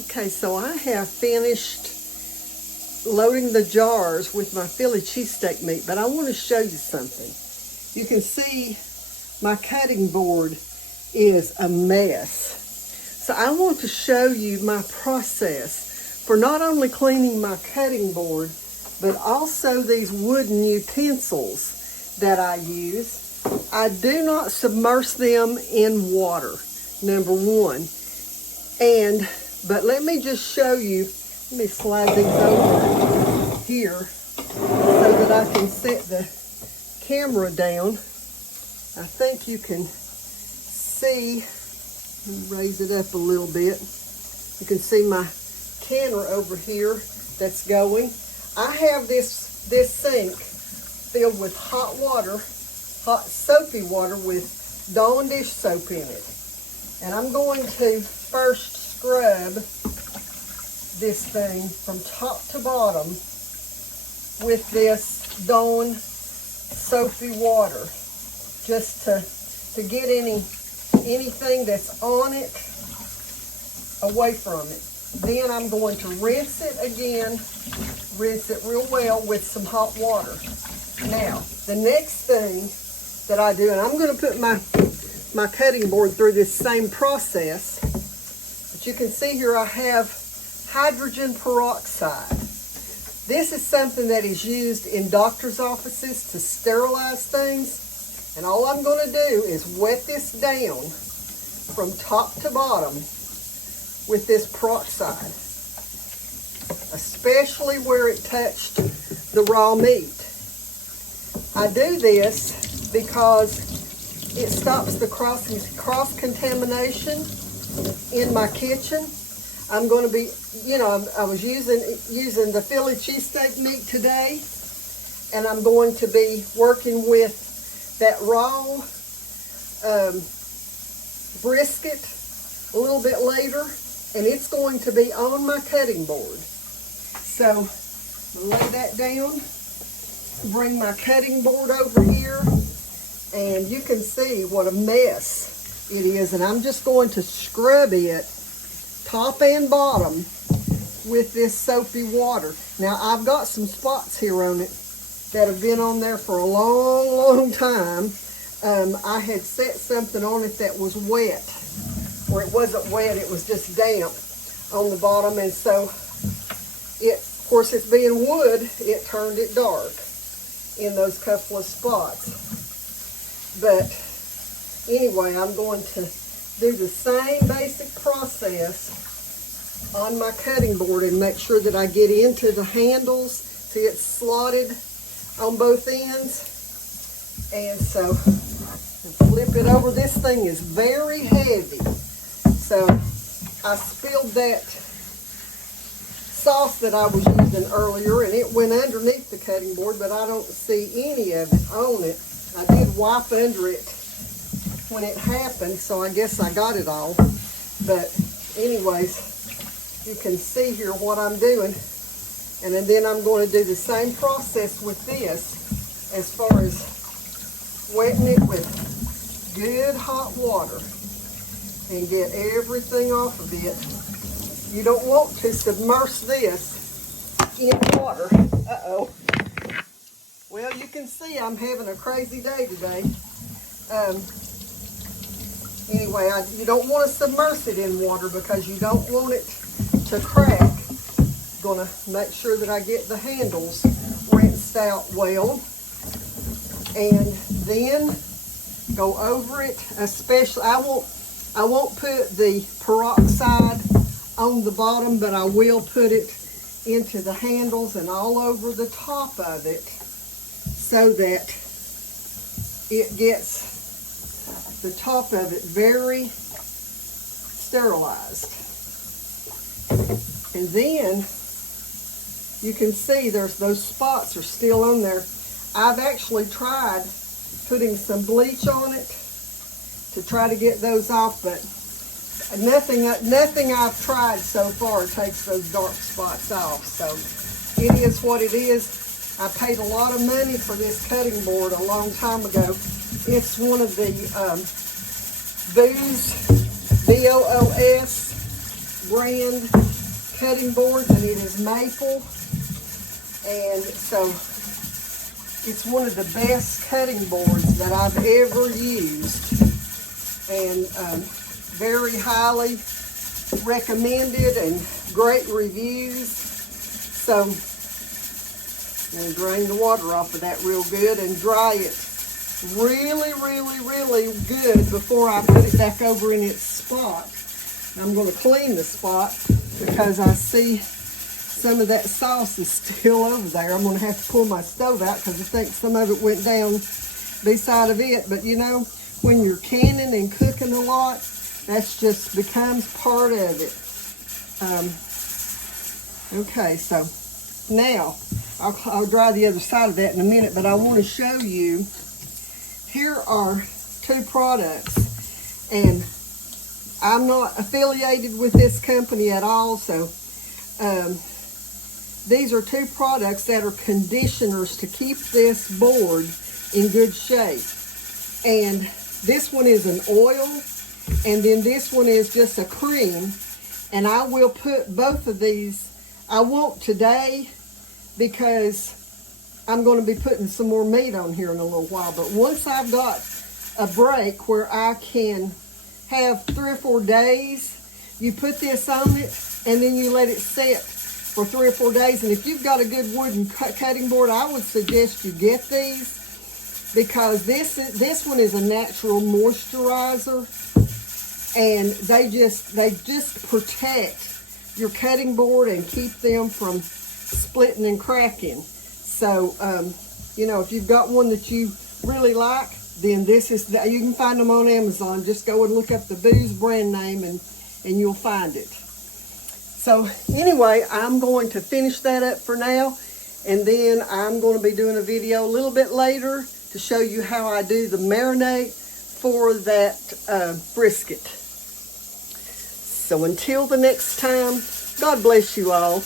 Okay, so I have finished loading the jars with my Philly cheesesteak meat, but I want to show you something. You can see my cutting board is a mess. So I want to show you my process for not only cleaning my cutting board, but also these wooden utensils that I use. I do not submerge them in water, number one. But let me just show you, let me slide these over here so that I can set the camera down. I think you can see, raise it up a little bit. You can see my canner over here that's going. I have this sink filled with hot water, hot soapy water with Dawn dish soap in it. And I'm going to first scrub this thing from top to bottom with this Dawn soapy water, just to get anything that's on it away from it. Then I'm going to rinse it again, rinse it real well with some hot water. Now, the next thing that I do, and I'm going to put my cutting board through this same process, but you can see here I have hydrogen peroxide. This is something that is used in doctor's offices to sterilize things, and all I'm going to do is wet this down from top to bottom with this peroxide, especially where it touched the raw meat. I do this because it stops the cross-contamination in my kitchen. I'm going to be, I was using the Philly cheesesteak meat today, and I'm going to be working with that raw brisket a little bit later, and it's going to be on my cutting board. So I'm going to lay that down, bring my cutting board over here, and you can see what a mess it is. And I'm just going to scrub it top and bottom with this soapy water. Now I've got some spots here on it that have been on there for a long, long time. I had set something on it that was wet, or it wasn't wet, it was just damp on the bottom, and so of course it's being wood, it turned it dark in those couple of spots. But anyway, I'm going to do the same basic process on my cutting board and make sure that I get into the handles. See, it's slotted on both ends. And so flip it over. This thing is very heavy. So I spilled that sauce that I was using earlier, and it went underneath the cutting board, but I don't see any of it on it. I did wipe under it when it happened, so I guess I got it all. But anyways, you can see here what I'm doing. And then I'm going to do the same process with this, as far as wetting it with good hot water and get everything off of it. You don't want to submerge this in water. Uh-oh. Well, you can see I'm having a crazy day today. Anyway, you don't want to submerge it in water because you don't want it to crack. Gonna make sure that I get the handles rinsed out well, and then go over it. Especially, I won't put the peroxide on the bottom, but I will put it into the handles and all over the top of it, so that it gets the top of it very sterilized. And then you can see those spots are still on there. I've actually tried putting some bleach on it to try to get those off, but nothing I've tried so far takes those dark spots off. So it is what it is. I paid a lot of money for this cutting board a long time ago. It's one of the Boos, B-O-O-S brand cutting boards, and it is maple. And so it's one of the best cutting boards that I've ever used, and very highly recommended and great reviews. So I'm going to drain the water off of that real good and dry it really, really, really good before I put it back over in its spot. I'm going to clean the spot because I see some of that sauce is still over there. I'm going to have to pull my stove out because I think some of it went down beside of it. But you know, when you're canning and cooking a lot, that's just becomes part of it. Okay, so now I'll dry the other side of that in a minute, but I want to show you, here are two products, and I'm not affiliated with this company at all, so these are two products that are conditioners to keep this board in good shape. And this one is an oil, and then this one is just a cream, and I will put both of these, I won't today because I'm going to be putting some more meat on here in a little while, but once I've got a break where I can have 3 or 4 days, you put this on it and then you let it sit for 3 or 4 days. And if you've got a good wooden cutting board, I would suggest you get these, because this one is a natural moisturizer, and they just protect your cutting board and keep them from splitting and cracking. So you know, if you've got one that you really like, then this is you can find them on Amazon. Just go and look up the Booz brand name and you'll find it. So anyway, I'm going to finish that up for now, and then I'm going to be doing a video a little bit later to show you how I do the marinade for that brisket. So until the next time, God bless you all.